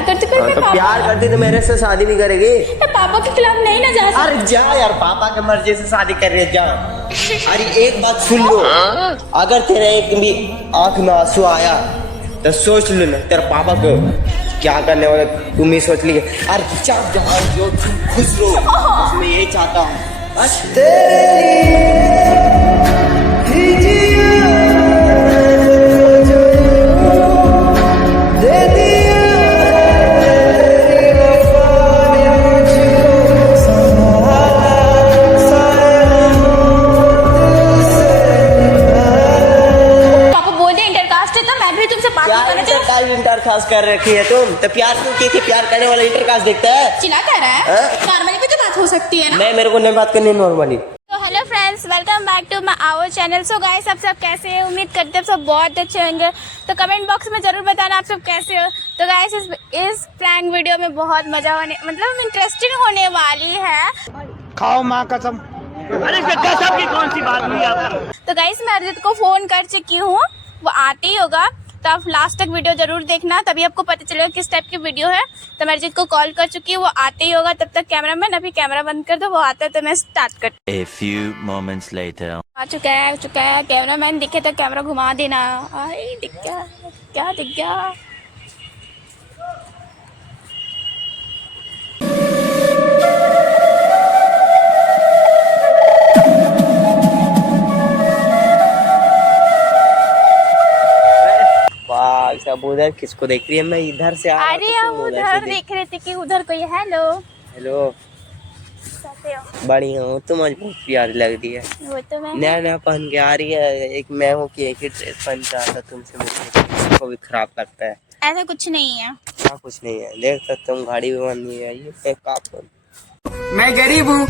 प्यार करती तो प्यार करती तो मेरे से शादी भी करेगी। पापा के खिलाफ नहीं ना जा सकती। अरे जा यार, पापा के मर्जी से शादी कर रही है, जा। अरे एक बात सुन लो, अगर तेरे एक भी आंख में आंसू आया तो सोच लो ना तेरे पापा को क्या करने वाला, तुम ही सोच लीजिए। अरे चाप जहाँ जो तुम खुश रहो, मैं यही चाहता हूँ बस। इंटर खास कर रखी है तुम तो प्यार क्यों की थी? प्यार करने वाला इंटर कास्ट देखता है, चिल्ला कर रहा है। नॉर्मली भी तो बात हो सकती है ना। नहीं, मेरे को नहीं बात करनी नॉर्मली। तो hello friends, welcome back to my our channel. So guys, आप सब कैसे हैं? उम्मीद करते हैं सब बहुत अच्छे होंगे। तो कमेंट बॉक्स में जरूर बताना आप सब कैसे हो। तो गाइस, इस प्रैंक वीडियो में बहुत मजा होने, मतलब इंटरेस्टिंग होने वाली है। खाओ माँ कसम। अरे कसम की कौन सी बात हुई आप? तो गाइस, मैं अर्जित को फोन कर चुकी हूँ, वो आते ही होगा। तो आप लास्ट तक वीडियो जरूर देखना, तभी आपको पता चलेगा किस टाइप की वीडियो है। तो मैं अर्जित को कॉल कर चुकी हूँ, वो आते ही होगा। तब तक कैमरामैन अभी कैमरा बंद कर दो, वो आता है तो मैं स्टार्ट करती हूँ। A few moments later. आ चुका है कैमरामैन दिखे तो कैमरा घुमा देना। आई दिख गया, क्या दिख गया? सब उधर किसको देख रही है? मैं इधर से आ रहा अरे हम उधर देख रहे थे कि उधर कोई। हेलो हेलो, कैसे हो? बढ़िया हूँ, तुम आज बहुत प्यारी लग रही है। वो तो मैं नया नया पहन के आ रही है। एक मैं हूँ कि एक ही ड्रेस पहन के आता तुमसे, मुझे को भी खराब लगता है। ऐसा कुछ नहीं है। क्या कुछ नहीं है? देख सकते तुम गाड़ी भी बनी है, ये एक काम। मैं गरीब हूँ,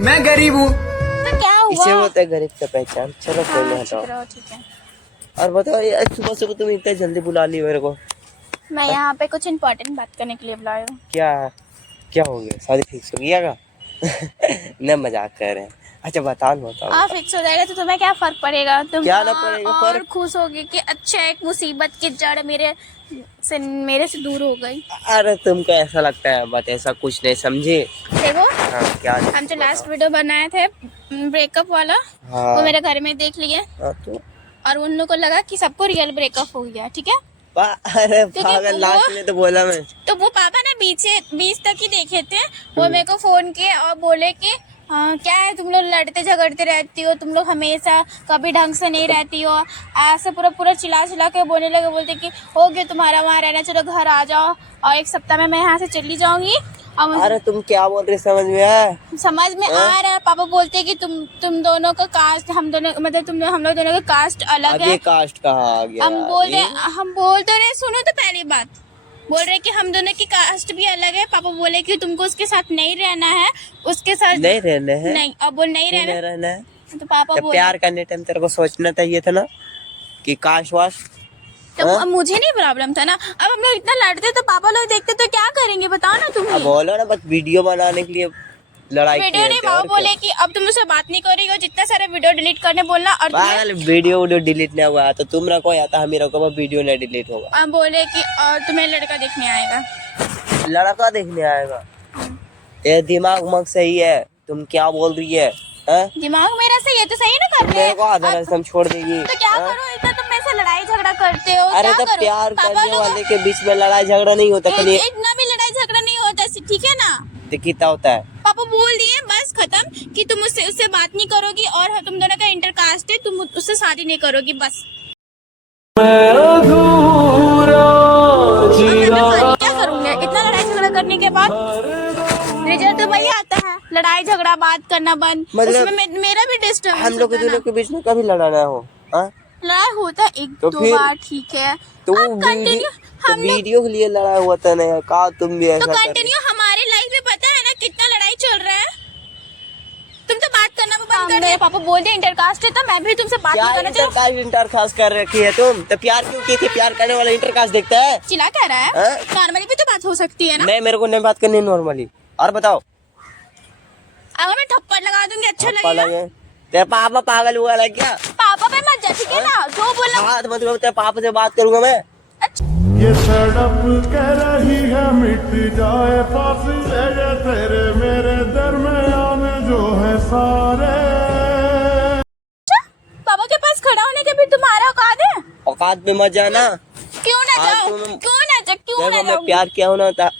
मैं गरीब हूँ। तो क्या हुआ? इसे होता है गरीब का पहचान। चलो कोई नहीं, हटाओ। ठीक है। और बताओ यार, सुबह सुबह तुम इतना जल्दी बुला ली मेरे को? मैं यहाँ पे कुछ इम्पोर्टेंट बात करने के लिए बुलाया हूँ। क्या क्या हो गया? शादी फिक्स हो गया का? नहीं, मजाक कर रहे हैं। अच्छा बताओ। फिक्स हो जाएगा तो तुम्हें क्या फर्क पड़ेगा? तुम क्या ना पड़ेगा और फर्क? खुश होगी कि अच्छा एक मुसीबत की जड़ मेरे से दूर हो गई। अरे तुमको ऐसा लगता है, बात ऐसा कुछ नहीं, समझे? देखो, हाँ, क्या हम जो लास्ट वीडियो बनाए थे ब्रेकअप वाला, हाँ, वो मेरे घर में देख लिए। हाँ, तो और उन लोगों को लगा कि सबको रियल ब्रेकअप हो गया। ठीक है, अरे पागल, लास्ट में तो बोला मैं। तो वो पापा ने बीच तक ही देखे थे। वो मेरे को फोन किए और बोले कि हाँ क्या है, तुम लोग लड़ते झगड़ते रहती हो, तुम लोग हमेशा कभी ढंग से नहीं रहती हो। ऐसे पूरा चिल्ला के बोलने लगे। बोलते कि हो गया तुम्हारा वहाँ रहना, चलो घर आ जाओ और एक सप्ताह में मैं यहाँ से चली जाऊंगी। अरे तुम क्या बोल रही, समझ में है? समझ में आ रहा है। पापा बोलते हैं कि तुम दोनों का कास्ट, हम दोनों मतलब हम लोग दोनों का कास्ट अलग है। कास्ट कहाँ आ गया? हम बोल तो रहे, सुनो तो पहली बात। बोल रहे कि हम दोनों की कास्ट भी अलग है। पापा बोले कि तुमको उसके साथ नहीं रहना है, उसके साथ नहीं रहना है। नहीं, अब बोल नहीं रहना है। तो पापा बोले प्यार करने टाइम तेरे को सोचना चाहिए था ना कि कास्ट वास्ट। तो अब मुझे नहीं प्रॉब्लम था ना। अब हम लोग इतना लड़ते तो पापा लोग देखते तो क्या करेंगे बताओ ना तुम ही। बोलो ना, बस वीडियो बनाने के लिए लड़ाई वीडियो नहीं, पापा बोले कि अब तुम मुझसे बात नहीं करोगे, जितना सारा वीडियो डिलीट करने बोलना। और वीडियो डिलीट नहीं हुआ तो तुम रखो या तो हम ही रखो, वीडियो नहीं डिलीट होगा। हम बोले कि और तुम्हें लड़का देखने आएगा। लड़का देखने आएगा? ये दिमाग उमग सही है? तुम क्या बोल रही है? दिमाग मेरा सही है तो सही ना कर रहे मेरे को आधा रास्ता में छोड़ देगी तो क्या करो? इतना तुम मेरे से लड़ाई झगड़ा करते हो। अरे तो प्यार करने वाले के बीच में लड़ाई झगड़ा नहीं होता। इतना भी लड़ाई झगड़ा नहीं होता, ठीक है ना? कितना होता है? पापा बोल दिए बस खत्म कि तुम उससे बात नहीं करोगी और तुम दोनों का इंटरकास्ट है, तुम उससे शादी नहीं करोगी बस। क्या करूँगा इतना लड़ाई झगड़ा करने के बाद? रिजल्ट तो वही आता है, लड़ाई झगड़ा बात करना बंद। मतलब उसमें मेरा भी डिस्टर्ब। हम लोग दोनों के बीच में कभी लड़ा ना हो? लड़ाई होता है एक तो दो बार, ठीक है। तो हम वीडियो के लिए लड़ाई होता नहीं का? तुम भी ऐसा कंटिन्यू हमारे लाइफ में पता है ना कितना लड़ाई चल रहा है। तुम तो बात करना बंद कर दे। पापा बोल दे इंटरकास्ट है तो मैं भी तुमसे बात नहीं करना चाहती। इंटरकास्ट कर रखी है तुम तो प्यार क्यों की थी? प्यार करने वाला इंटरकास्ट देखता है, चिल्ला कर रहा है। नॉर्मली भी तो बात हो सकती है ना। नहीं, मेरे को नहीं बात करनी नॉर्मली। और बताओ, अगर मैं थप्पड़ लगा दूंगी अच्छा लगेगा? तेरे पापा पागल हुआ है क्या? पापा पे मत जा, ठीक है ना? जो बोला हाथ मत लो, तेरे पापा से बात करूंगा मैं। अच्छा ये तड़प के रही है मिट जाए फासले ये तेरे मेरे दरमियान जो है सारे। पापा के पास खड़ा होने के भी तुम्हारा औकात है? औकात पे मत जाना। क्यों ना आज जाओ? तुम- क्यों ना जाओ? क्यों ना देखो मैं जाओ? प्यार किया हूं ना था,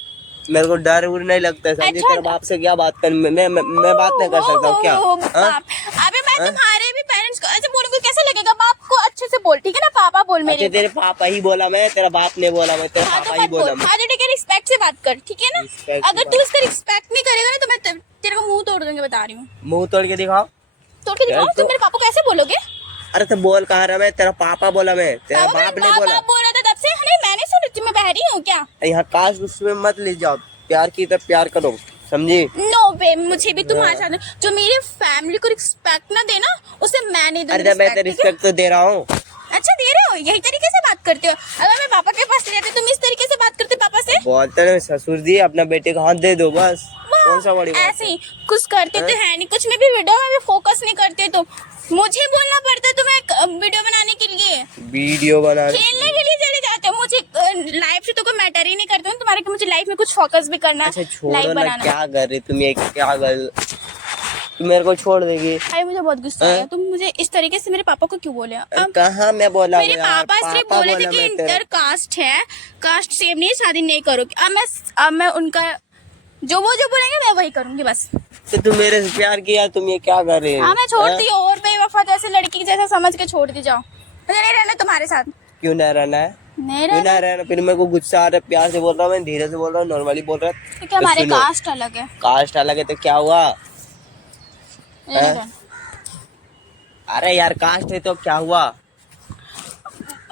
मेरे को डर उर नहीं लगता है, समझे? अच्छा। तेरे बाप से क्या बात कर, मैं बात नहीं कर सकता हूँ क्या? हाँ? अबे मैं तुम्हारे भी पेरेंट्स को ऐसे बोलूंगी, कैसा लगेगा? बाप को अच्छे से बोल, ठीक है ना? पापा बोल मेरे। अच्छा तेरे पापा ही बोला, मैं तेरा बाप नहीं बोला, मैं तेरे हाँ तो पापा ही मत बोल। बोला। हाँ तो ठीक है, रिस्पेक्ट से बात कर, ठीक है ना? Respect से अगर तू इसका रिस्पेक्ट नहीं करेगा ना तो मैं तेरे को मुंह तोड़ दूंगी, बता रही हूँ। मुंह तोड़ के दिखाओ। तोड़ के दिखाओ? तो- तुम मेरे पापा को कैसे बोलोगे? अरे तो बोल कहा रहा, मैं तेरा पापा बोला, मैं तेरा पापा बाप नहीं बोला। बाप बोल रहा था तब से। नहीं मैंने सुन रही थी, मैं बहरी हूँ क्या? यहाँ काश उसमें मत ले जाओ, प्यार की तरफ प्यार करो, समझी? नो वे, मुझे भी तुम्हारे साथ जो मेरी फैमिली को रिस्पेक्ट ना देना उसे मैं नहीं दूंगी। अरे मैं तो respect, ठीक है? रिस्पेक्ट तो दे रहा हूँ। अच्छा दे रहे हो? यही तरीके से बात करते हो? अगर मैं पापा के पास रहते तुम इस तरीके से बात करते पापा से? बोलते ना ससुर जी अपना बेटे का हाथ दे दो बस, कौन सा बड़ी बात ऐसे ही कुछ करते तो है नहीं, कुछ में भी वीडियो में भी फोकस नहीं करते, तो मुझे बोलना पड़ता है तुम्हें वीडियो बनाने के लिए। वीडियो बना। खेलने के लिए चले जाते हो, मुझे लाइफ से तो कोई मैटर ही नहीं करता हूँ तुम्हारे, मुझे लाइफ में कुछ फोकस भी करना अच्छा है, छोड़ो लाइफ ना, बनाना। क्या कर रही तुम, ये क्या कर, तुम मेरे को छोड़ देगी? अरे मुझे बहुत गुस्सा आया, तुम मुझे इस तरीके से मेरे पापा को क्यों बोले? अब कहाँ मैं बोला? मेरे यार, पापा सिर्फ पापा बोले थे बोला कि मैं तेरा। इंटर कास्ट है, कास्ट सेम नहीं, शादी नहीं करोगे। अब मैं उनका जो बोलेंगे मैं वही करूंगी बस। तो तुम मेरे से प्यार किया, तुम ये क्या कर रहे हो? हाँ मैं छोड़ती हूँ, और बेवफा जैसे लड़की जैसा समझ के छोड़ दी जाओ, मुझे नहीं रहना तुम्हारे साथ। क्यों नहीं रहना है? नहीं क्यों रहना नहीं रहना? फिर मेरे को गुस्सा आ रहा है, प्यार से बोल रहा हूँ, मैं धीरे से बोल रहा हूँ, नॉर्मली बोल रहा हूँ। क्योंकि हमारे सुनो। कास्ट अलग है। कास्ट अलग है तो क्या हुआ? नहीं रहना। अरे यार कास्ट है तो क्या हुआ?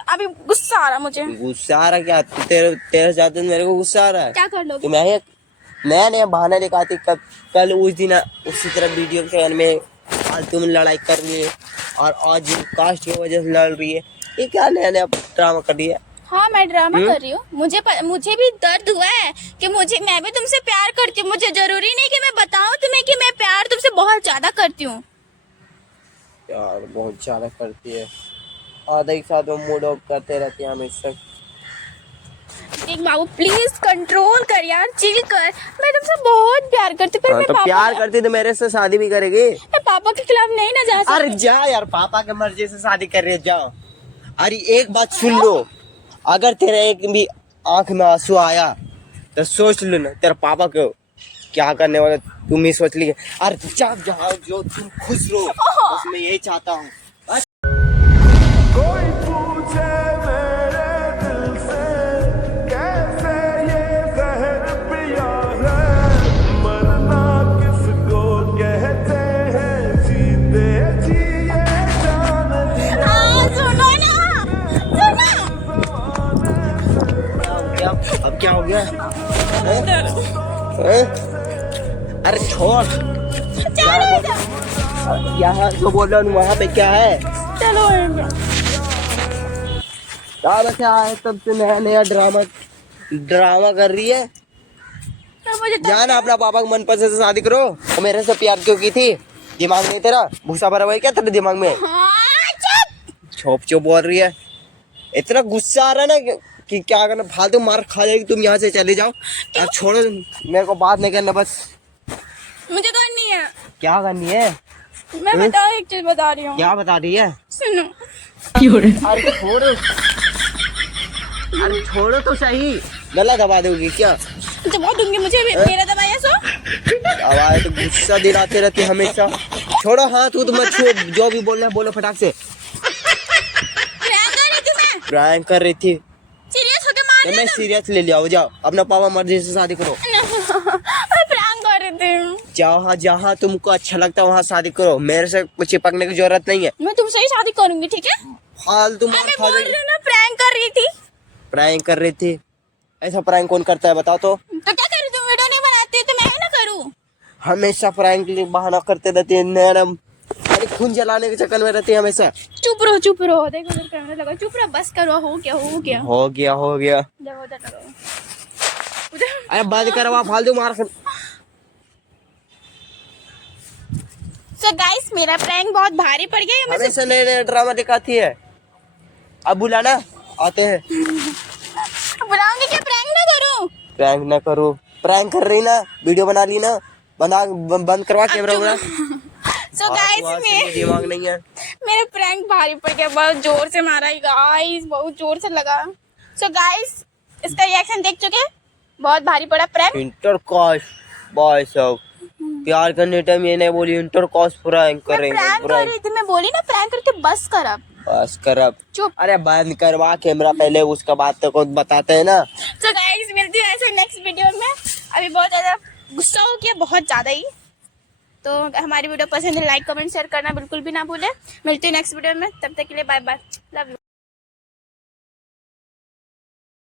अभी गुस्सा आ रहा मुझे। गुस्सा आ रहा क्या? तेरे तेरे साथ तो मेरे को गुस्सा आ रहा है। क्या कर लोगे? तो मैं ये नया नया बहाना दिखाती, कल उस दिन उसी तरह वीडियो के में फालतू में लड़ाई कर रही है, और आज कास्ट की वजह से लड़ रही है, ये क्या नया नया ड्रामा कर रही है? हाँ मैं ड्रामा कर रही हूँ, मुझे भी दर्द हुआ है कि मैं भी तुमसे प्यार करती हूँ। मुझे जरूरी नहीं कि मैं बताऊँ तुम्हें कि मैं प्यार तुमसे बहुत ज्यादा करती हूँ। यार बहुत ज्यादा करती है, आधा एक साथ में मूड ऑफ करते रहती है हमेशा। एक बाबू प्लीज कंट्रोल कर यार, चिल कर। मैं तुमसे बहुत प्यार करती हूँ, पर मैं तो पापा प्यार करती तो मेरे से शादी भी करेगी? मैं पापा के खिलाफ नहीं ना जा अरे सकती। जा यार, पापा के मर्जी से शादी कर रही है, जाओ। अरे एक बात सुन लो, अगर तेरे एक भी आंख में आंसू आया तो सोच लो ना तेरे पापा को क्या करने वाला, तुम ही सोच ली। अरे जा जहाँ जो तुम खुश रहो, बस मैं यही चाहता हूँ। कोई पूछे मेरे दिल से कैसे ये जहर पिया है, मरना किसको कहते हैं, जीते जिए जान दिया। हाँ सुनो ना, सुनो। अब क्या हो गया? हैं? अरे छोड़, यहाँ जो बोल रहा हूँ वहाँ पे क्या है? चलो क्या बच्चे आए तब से नया नया ड्रामा कर रही है। मुझे तो जाना अपना पापा के मनपसंद से शादी करो। तो मेरे से प्यार क्यों की थी? दिमाग में तेरा भूसा भरा हुआ है क्या तेरे दिमाग में? हाँ, चुप। छोप छोप बोल रही है, इतना गुस्सा आ रहा है ना कि क्या करना, फालतू मार खा जाएगी। तुम यहाँ से चले जाओ और छोड़ो, मेरे को बात नहीं करना बस। मुझे करनी है। क्या करनी है? मैं बता एक चीज बता रही हूँ, क्या बता रही है? सुनो। अरे छोड़ो, अरे छोड़ो तो सही, गला दबा दोगी क्या? दबा दूंगी, मुझे भी मेरा दबाया सो। आवाज तो गुस्सा दिलाते रहती है हमेशा। छोड़ो हाथ, तू तो मत छुओ, जो भी बोलना है बोलो फटाक से। प्रैंक कर रही थी मैं, प्रैंक कर रही थी सीरियस होके मार तो रही मैं सीरियस ले लिया, जाओ अपना पापा मर्जी से शादी करो। मैं प्रैंक कर रही थी। जहाँ जहाँ तुमको अच्छा लगता है वहाँ शादी करो, मेरे से कुछ चिपकने की जरूरत नहीं है। मैं तुमसे ही शादी करूंगी, ठीक है? फालतू मार मैं खा बोल जाएगी। रही हूँ ना, प्रैंक कर रही थी। प्रैंक कर रही थी? ऐसा प्रैंक कौन करता है बताओ तो? तो क्या करूँ, तुम वीडियो नहीं बनाती तो मैं ना करूँ? हमेशा प्रैंक के लिए बहाना करते रहती है, नया अरे खून जलाने के चक्कर में रहती है हमेशा। चुप रहो चुप रहो, देखो मेरे कैमरा लगा, चुप रहो, बस करो। हो गया हो गया हो गया हो गया। देखो उधर लगाओ, उधर। अरे बंद करवा, फालतू मार। सो गाइस मेरा प्रैंक बहुत भारी पड़ गया, ये मुझे हमेशा नए नए ड्रामा दिखाती है। अब बुलाना आते हैं। प्रैंक ना करो, प्रैंक कर रही ना, वीडियो बना ली ना, बंद करवा कैमरा वगैरह। सो गाइस दिमाग नहीं है। मेरे प्रैंक भारी पड़ गया, बहुत जोर से मारा ही गाइस, बहुत जोर से लगा। सो गाइस इसका रिएक्शन देख चुके, बहुत भारी पड़ा प्रैंक। इंटरकॉस्ट भाई साहब, प्यार करने टाइम ये नहीं बोली इंटरकॉस्ट प्रैंक करेंगे। प्रैंक कर रही थी, मैं बोली ना प्रैंक करती, बस कर अब, बस कर अब। चुप। अरे बंद करवा कैमरा पहले, उसका बात तो को बताते हैं ना। सो गाइस मिलती हूँ ऐसे नेक्स्ट वीडियो में। अभी बहुत ज़्यादा गुस्सा हो गया, बहुत ज़्यादा ही। तो हमारी वीडियो पसंद है, लाइक कमेंट शेयर करना बिल्कुल भी ना भूले। मिलती हूँ नेक्स्ट वीडियो में, तब तक के लिए बाय बाय, लव यू।